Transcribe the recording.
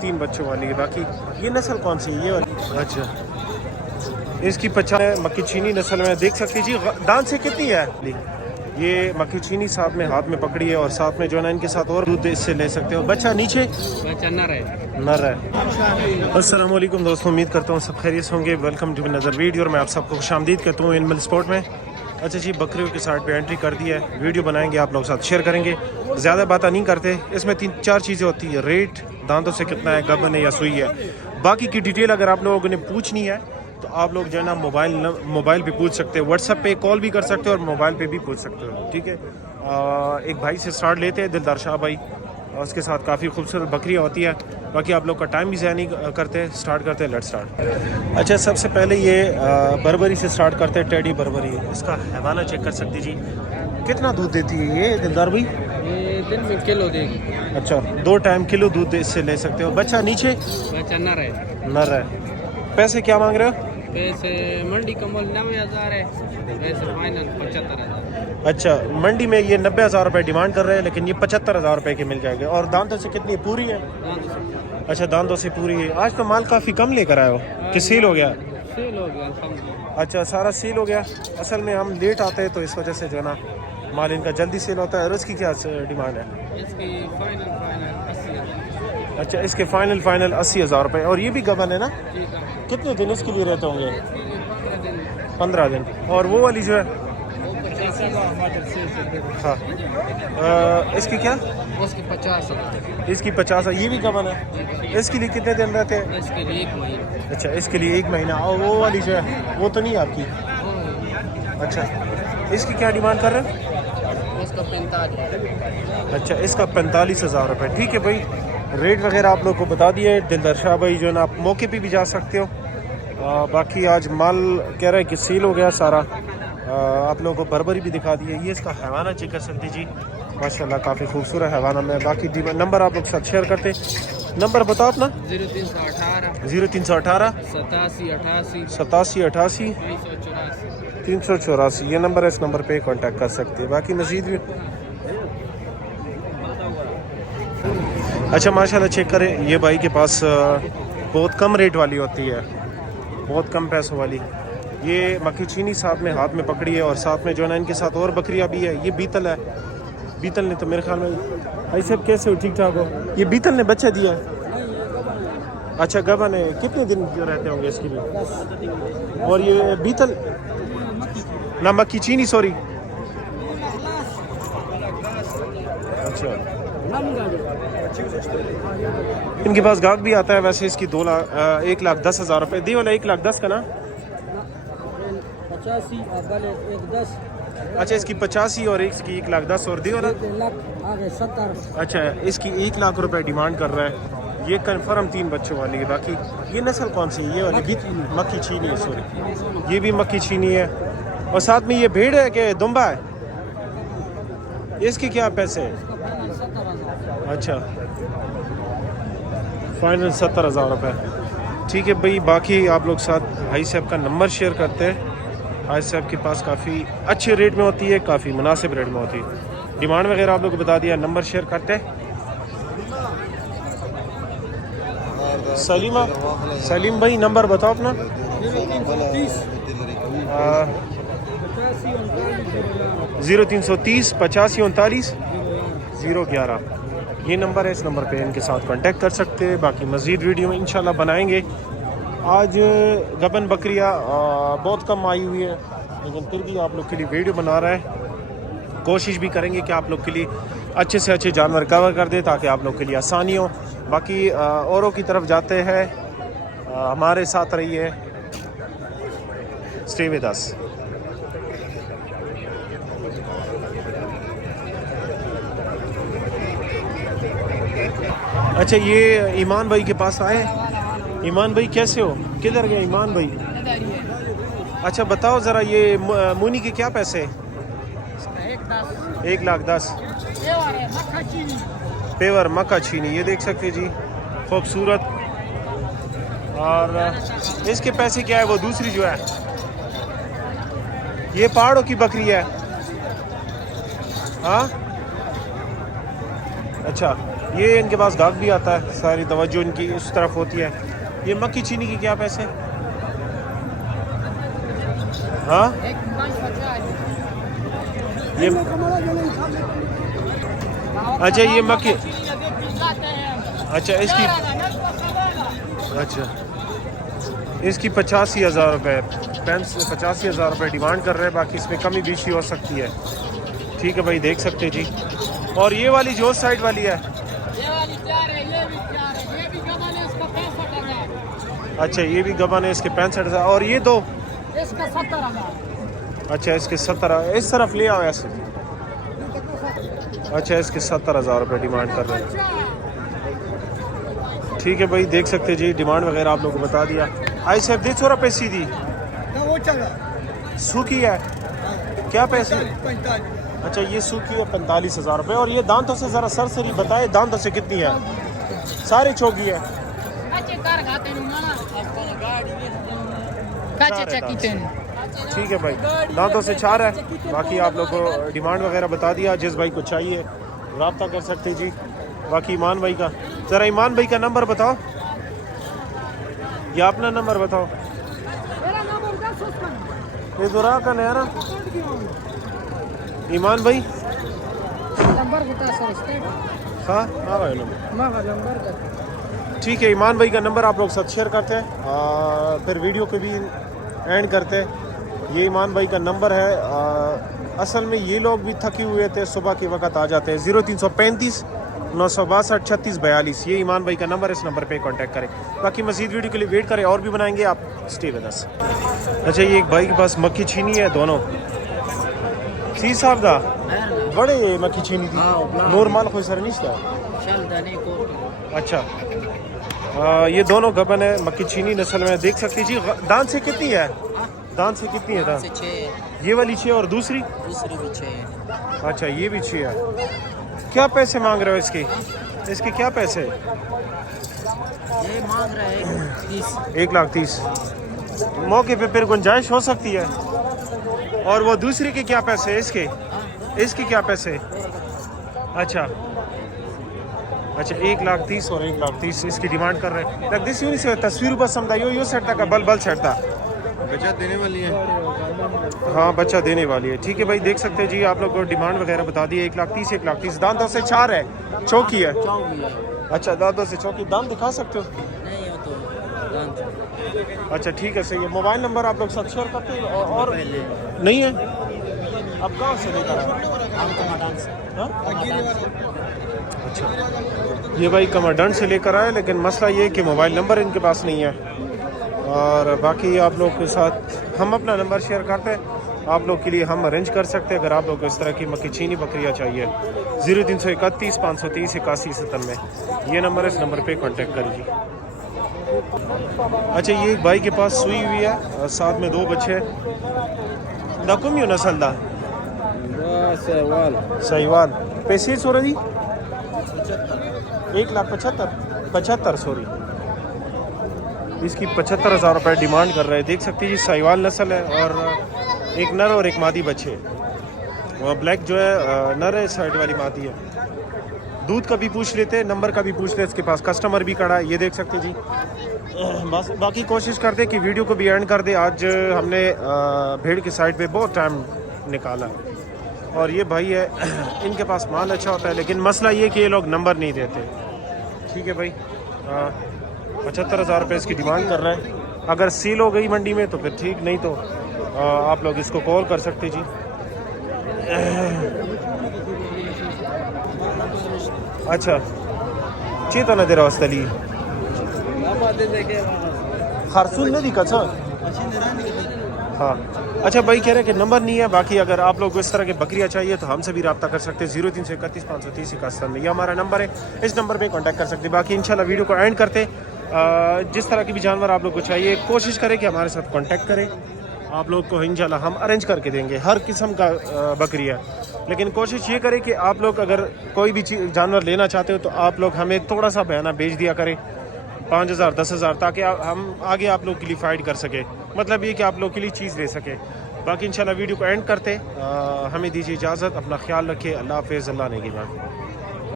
3 बच्चों वाली है। बाकी ये नस्ल कौन सी है? ये वाली। अच्छा, इसकी 50 मक्की चीनी नस्ल में देख सकती जी। दांत से कितनी है? ये मक्की चीनी साथ में हाथ में पकड़ी है और साथ में जो है ना इनके साथ और दूध इससे ले सकते हो। बच्चा नीचे नर है। अस्सलाम वालेकुम दोस्तों, उम्मीद करता हूँ सब खैरियत होंगे। वेलकम टू नज़र वीडियो और मैं आप सबको खुशामदीद कहता हूँ एनिमल स्पोर्ट में। अच्छा जी, बकरियों के साइड पे एंट्री कर दी है। वीडियो बनाएंगे, आप लोग साथ शेयर करेंगे। ज़्यादा बात नहीं करते। इसमें 3-4 चीज़ें होती है। रेट, दांतों से कितना है, गबन है या सुई है। बाकी की डिटेल अगर आप लोगों ने पूछनी है तो आप लोग जो है ना मोबाइल पे पूछ सकते हो, व्हाट्सएप पे कॉल भी कर सकते हो और मोबाइल पे भी पूछ सकते हो। ठीक है, एक भाई से स्टार्ट लेते हैं, दिलदार शाह भाई। उसके साथ काफ़ी खूबसूरत बकरियाँ होती है। बाकी आप लोग का टाइम भी ज़ाया नहीं करते, स्टार्ट करते हैं। Let's start. अच्छा, सबसे पहले ये बर्बरी से स्टार्ट करते हैं। टेडी बर्बरी, इसका हवाला चेक कर सकती जी। कितना दूध देती है ये दिलदार भाई? ये दिन में किलो देगी। अच्छा, 2 टाइम किलो दूध इससे ले सकते हो। बच्चा नीचे बच्चा नर है। पैसे क्या मांग रहे हो? पैसे मंडी कमल 90,000 है, पैसे फाइनल 75,000। अच्छा, मंडी में ये 90,000 रुपये डिमांड कर रहे हैं, लेकिन ये 75,000 रुपये के मिल जाएंगे। और दांतों से कितनी पूरी है? अच्छा, दांतों से पूरी है। आज तो माल काफ़ी कम लेकर आए हो कि सील हो गया? सेल हो गया। अच्छा, सारा सील हो गया। असल में हम लेट आते हैं तो इस वजह से जो है ना माल इनका जल्दी सेल होता है। और इसकी क्या डिमांड है? इसकी फाइनल 80,000। अच्छा, इसके फाइनल 80,000 रुपये। और ये भी गबन है ना? कितने दिन इसके लिए रहते होंगे? 15 दिन। और वो वाली जो है हाँ, इसकी क्या? उसकी 50। इसकी 50 है। ये भी गबन है। इसके लिए कितने दिन रहते हैं? इसके लिए 1 महीना। अच्छा, इसके लिए 1 महीना। और वो वाली जो है वो तो नहीं आपकी? अच्छा, इसकी क्या डिमांड कर रहे हैं? उसका 45। अच्छा, इसका 45,000 रुपये। ठीक है भाई, रेट वगैरह आप लोग को बता दिए। दिलदार शाह भाई जो है ना, आप मौके पे भी जा सकते हो। बाकी आज माल कह रहा है कि सील हो गया सारा। आप लोगों को बर्बरी भी दिखा दी है। ये इसका हैवाना चेक कर सकती जी। माशाल्लाह काफ़ी खूबसूरत हैवाना में। बाकी नंबर आप लोग साथ शेयर करते। नंबर बताओ अपना। 0318 0318 87 88 88 384। ये नंबर है, इस नंबर पे कांटेक्ट कर सकते हैं। बाकी मज़ीद भी अच्छा माशाल्लाह चेक करें। ये भाई के पास बहुत कम रेट वाली होती है, बहुत कम पैसों वाली। ये मक्की चीनी साथ में हाथ में पकड़ी है और साथ में जो है ना इनके साथ और बकरियां भी है। ये बीतल है। बीतल ने तो मेरे ख्याल में ऐसे कैसे हो, ठीक ठाक हो? ये बीतल ने बच्चा दिया है? अच्छा, गबन है। कितने दिन रहते होंगे इसके लिए? और ये बीतल ना मक्की चीनी, सॉरी। अच्छा, इनके पास गाहक भी आता है वैसे। इसकी 1,10,000 रुपये दी वाला। 1,10,000 का ना? 85 110। अच्छा, इसकी 85 और इसकी 1,10,000 और दी वाला 1,70,000। अच्छा, इसकी 1,00,000 रुपये डिमांड कर रहा है। ये कंफर्म 3 बच्चों वाली है। बाकी ये नस्ल कौन सी है? ये वाली मक्की चीनी है, सॉरी। ये भी मक्की चीनी है। और साथ में ये भेड़ है कि दुम्बा है? इसके क्या पैसे है? अच्छा, फाइनल 70,000 रुपये। ठीक है भाई। बाकी आप लोग साथ भाई साहब का नंबर शेयर करते हैं। भाई साहब के पास काफ़ी अच्छे रेट में होती है, काफ़ी मुनासिब रेट में होती है। डिमांड वगैरह आप लोग को बता दिया। नंबर शेयर करते हैं। सलीम भाई नंबर बताओ अपना। 0330 85 39 011। ये नंबर है, इस नंबर पे इनके साथ कांटेक्ट कर सकते हैं। बाकी मज़ीद वीडियो में इंशाल्लाह बनाएंगे। आज गबन बकरियाँ बहुत कम आई हुई है, लेकिन फिर भी आप लोग के लिए वीडियो बना रहा है। कोशिश भी करेंगे कि आप लोग के लिए अच्छे से अच्छे जानवर कवर कर दे ताकि आप लोग के लिए आसानी हो। बाकी औरों की तरफ जाते हैं, हमारे साथ रहिए, स्टे विद अस। अच्छा, ये ईमान भाई के पास आए। ईमान भाई कैसे हो? किधर गए ईमान भाई? अच्छा, बताओ ज़रा ये मुनी के क्या पैसे? 1,10,000। पेवर मक्का चीनी, ये देख सकते जी, खूबसूरत। और इसके पैसे क्या है? वो दूसरी जो है ये पहाड़ों की बकरी है। हाँ, अच्छा, ये इनके पास गाहक भी आता है, सारी तवज्जो इनकी उस तरफ होती है। ये मक्की चीनी की क्या पैसे? हाँ ये अच्छा ये मक्की, अच्छा इसकी, अच्छा इसकी 85,000 रुपये, 85,000 रुपये डिमांड कर रहे हैं। बाकी इसमें कमी बेशी हो सकती है। ठीक है भाई, देख सकते हैं जी। और ये वाली जो साइड वाली है, अच्छा ये भी गबन है, इसके 65,000। और ये दो इसका 70,000। अच्छा इसके 70, इस तरफ ले आओ ऐसे। अच्छा इसके 70,000 रुपये डिमांड कर रहे हैं। ठीक है भाई, देख सकते जी, डिमांड वगैरह आप लोगों को बता दिया। आई सर 150 रुपये सीधी सूखी है, क्या पैसे? अच्छा ये सूखी है 45,000 रुपये। और ये दांतों से ज़रा सरसरी बताए, दांतों से कितनी है? सारी चौकी है, ठीक है भाई, दांतों से 4 है। बाकी आप लोग को डिमांड वगैरह बता दिया। जिस भाई को चाहिए रब्ता कर सकते जी। बाकी ईमान भाई का, ज़रा ईमान भाई का नंबर बताओ, या अपना नंबर बताओ। ये दुरा का नया ना ईमान भाई, नंबर बता सर। हाँ हाँ भाई नंबर, ठीक है। ईमान भाई का नंबर आप लोग साथ शेयर करते हैं, फिर वीडियो को भी एंड करते हैं। ये ईमान भाई का नंबर है। असल में ये लोग भी थके हुए थे, सुबह के वक्त आ जाते हैं। 0335 962 36 42, ये ईमान भाई का नंबर है। इस नंबर पे कांटेक्ट करें। बाकी मज़ीद वीडियो के लिए वेट करें, और भी बनाएंगे, आप स्टे विद अस। अच्छा ये एक भाई के पास मक्खी छीनी है, दोनों सी साहब दा बड़े मक्खी छीनी थी, नॉर्मल कोई सर नहीं था। अच्छा ये दोनों गबन है, मक्खी छीनी नस्ल में, देख सकते जी। दांत से कितनी है? दांत से कितनी है? दांत ये वाली 6 और दूसरी भी 6। अच्छा ये भी 6 है। क्या पैसे मांग रहे हो इसके? इसके क्या पैसे? ये मांग रहा है 1,30,000। मौके पे फिर गुंजाइश हो सकती है। और वो दूसरे के क्या पैसे? इसके क्या पैसे? अच्छा अच्छा 1,30,000 और 1,30,000 इसकी डिमांड कर रहे हैं। लग दिस यूनी से तस्वीर पर समझा यो सेट का बल सेट था, बच्चा देने वाली है। हाँ बच्चा देने वाली है। ठीक है भाई, देख सकते हैं जी, आप लोग को डिमांड वगैरह बता दी है। 1,30,000 1,30,000। दांतों से 4 है, चौकी है। अच्छा दांतों से चौकी, दांत दिखा सकते हो? नहीं हो तो अच्छा ठीक है, सही है। मोबाइल नंबर आप लोग साथ शेयर करते हैं? और नहीं है? अब कहाँ से लेकर अच्छा ये भाई कमाडन से लेकर आए, लेकिन मसला ये है कि मोबाइल नंबर इनके पास नहीं है। और बाकी आप लोग के साथ हम अपना नंबर शेयर करते हैं, आप लोग के लिए हम अरेंज कर सकते हैं। अगर आप लोग को इस तरह की मक्खी चीनी बकरियाँ चाहिए, 0331 530 81 97 ये नंबर है। इस नंबर पे कांटेक्ट करिए। अच्छा ये एक भाई के पास सुई हुई है, साथ में 2 बच्चे हैं। दकुम यू नस्ल दा सहीवाल पैसे सॉरी 1,75,000 सॉरी, इसकी 75,000 रुपये डिमांड कर रहे हैं। देख सकते हैं जी, सहीवाल नस्ल है और एक नर और एक मादी बच्चे। और ब्लैक जो है नर है, साइड वाली मादी है। दूध का भी पूछ लेते हैं, नंबर का भी पूछ लेते हैं, इसके पास कस्टमर भी खड़ा है, ये देख सकते हैं जी। बस बाकी कोशिश करते कि वीडियो को भी एंड कर दे। आज हमने भेड़ की साइड पे बहुत टाइम निकाला है। और ये भाई है, इनके पास माल अच्छा होता है, लेकिन मसला ये कि ये लोग नंबर नहीं देते। ठीक है भाई, 75,000 रुपये इसकी डिमांड कर रहा है। अगर सील हो गई मंडी में तो फिर ठीक, नहीं तो आप लोग इसको कॉल कर सकते जी। अच्छा चेतो ना तेरा वस्तली खरसूल नहीं दिखा सर। हाँ अच्छा भाई कह रहे कि नंबर नहीं है। बाकी अगर आप लोग को इस तरह की बकरियाँ चाहिए तो हमसे भी रब्ता कर सकते हैं। 0331 530 81 ये हमारा नंबर है, इस नंबर पे कांटेक्ट कर सकते हैं। बाकी इंशाल्लाह वीडियो को एंड करते, जिस तरह की भी जानवर आप लोग को चाहिए कोशिश करें कि हमारे साथ कांटेक्ट करें। आप लोग को इंशाल्लाह हम अरेंज करके देंगे हर किस्म का बकरियाँ। लेकिन कोशिश ये करें कि आप लोग अगर कोई भी जानवर लेना चाहते हो तो आप लोग हमें थोड़ा सा बयाना भेज दिया करें, 5,000 10,000, ताकि हम आगे आप लोग के लिए फाइट कर सके। मतलब ये कि आप लोग के लिए चीज़ ले सके। बाकी इंशाल्लाह वीडियो को एंड करते, हमें दीजिए इजाज़त, अपना ख्याल रखिए। अल्लाह हाफ़िज़, अल्लाह ने की बात।